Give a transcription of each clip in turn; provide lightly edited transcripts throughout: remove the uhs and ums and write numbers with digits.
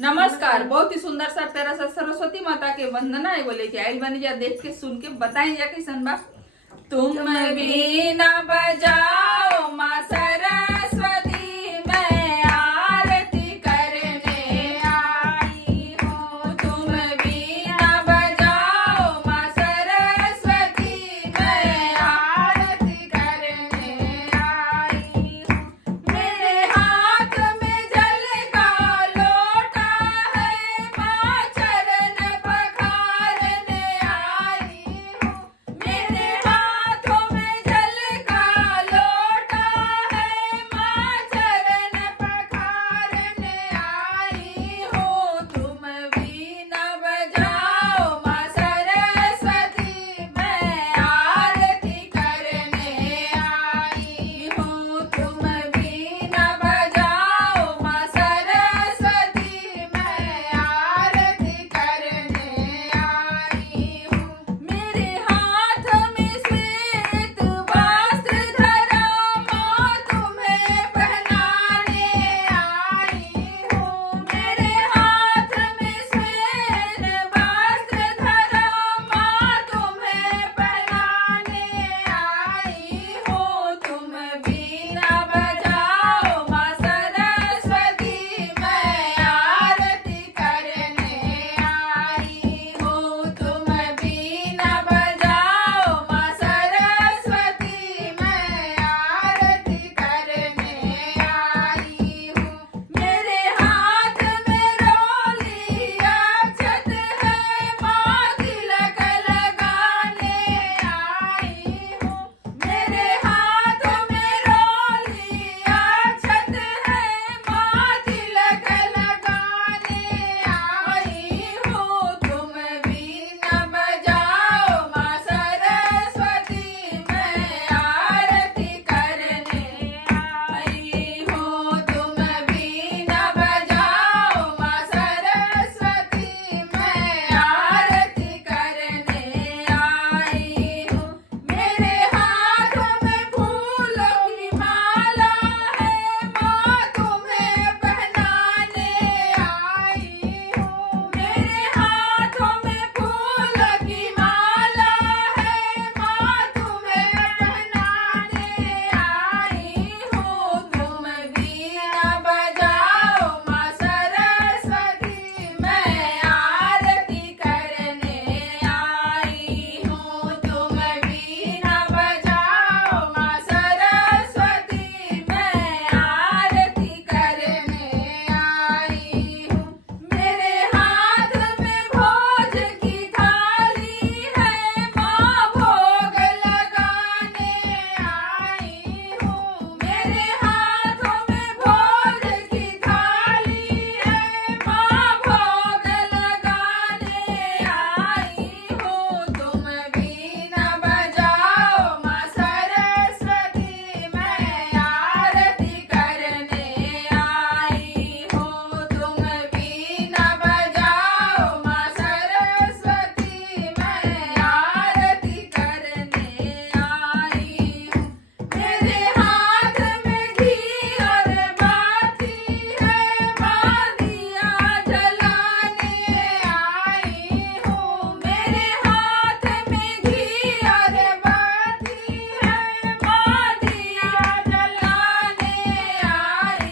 नमस्कार। बहुत ही सुंदर सा प्यारा सा सरस्वती माता के वंदना है बोले कि आइल बनी जा, देख के सुन के बताई जा किसन बा। तुम वीणा बजाओ माँ सरस्वती, मैं आरती करने आई हूँ। तुम वीणा बजाओ माँ सरस्वती, मैं आरती करने आई हूँ। मेरे हाथ में जल का लोटा है, माँ चरण पखारने आई हूँ। मेरे हाथों में जल का लोटा है, माँ चरण पखारने आई हूँ। तुम वीणा बजाओ माँ सरस्वती, मैं आरती करने आई हूँ। तुम वीणा बजाओ माँ सरस्वती, मैं आरती करने आई हूँ। मेरे हाथ में श्वेत वस्त्र धरा, माँ तुम्हें पहनाने आई हूँ। मेरे हाथ में श्वेत वस्त्र धरा, माँ तुम्हें पहनाने आई हूँ। तुम वीणा बजाओ माँ सरस्वती, मैं आरती करने आई हूँ। तुम वीणा बजाओ माँ सरस्वती, मैं आरती करने आई हूँ। मेरे हाथ में रोली अक्षत है, माँ तिलक लगाने आई हूँ। मेरे हाथों में रोली अक्षत है, माँ तिलक लगाने आई हूँ। तुम वीणा बजाओ माँ सरस्वती, मैं आरती करने आई हूँ। तुम वीणा बजाओ माँ सरस्वती, मैं आरती करने आई हूँ। मेरे हाथ में फूलों की माला है, माँ तुम्हें पहनाने आई हूँ। मेरे हाथों में फूलों की माला है, माँ तुम्हें पहनाने आई हूँ। तुम वीणा बजाओ माँ सरस्वती, मैं आरती करने आई हूँ। तुम वीणा बजाओ माँ सरस्वती, मैं आरती करने आई हूँ। मेरे हाथ में भोज की थाली है, माँ भोग लगाने आई हूँ। मेरे हाथों में भोज की थाली है, माँ भोग लगाने आई हूँ। तुम वीणा बजाओ माँ सरस्वती, मैं आरती करने आई हूँ। तुम वीणा बजाओ माँ सरस्वती, मैं आरती करने आई हूँ। मेरे हाथ में घी और बाती है, माँ दिया जलाने आई हूँ। मेरे हाथ में घी और बाती है, माँ दिया जलाने आई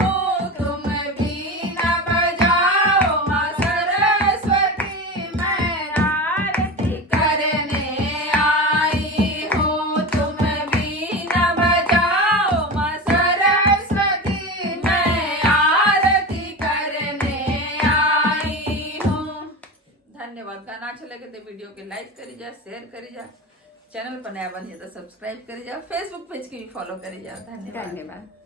हूँ। तुम वीणा बजाओ माँ सरस्वती, मैं आरती करने आई हूँ। तुम वीणा बजाओ माँ सरस्वती, मैं आरती करने आई हूँ। धन्यवाद। गाना अच्छा लगे तो वीडियो के लाइक करी जा, शेयर करी जा, चैनल पर नया बनिए तो सब्सक्राइब करी जा, फेसबुक पेज की भी फॉलो करी जा। धन्यवाद।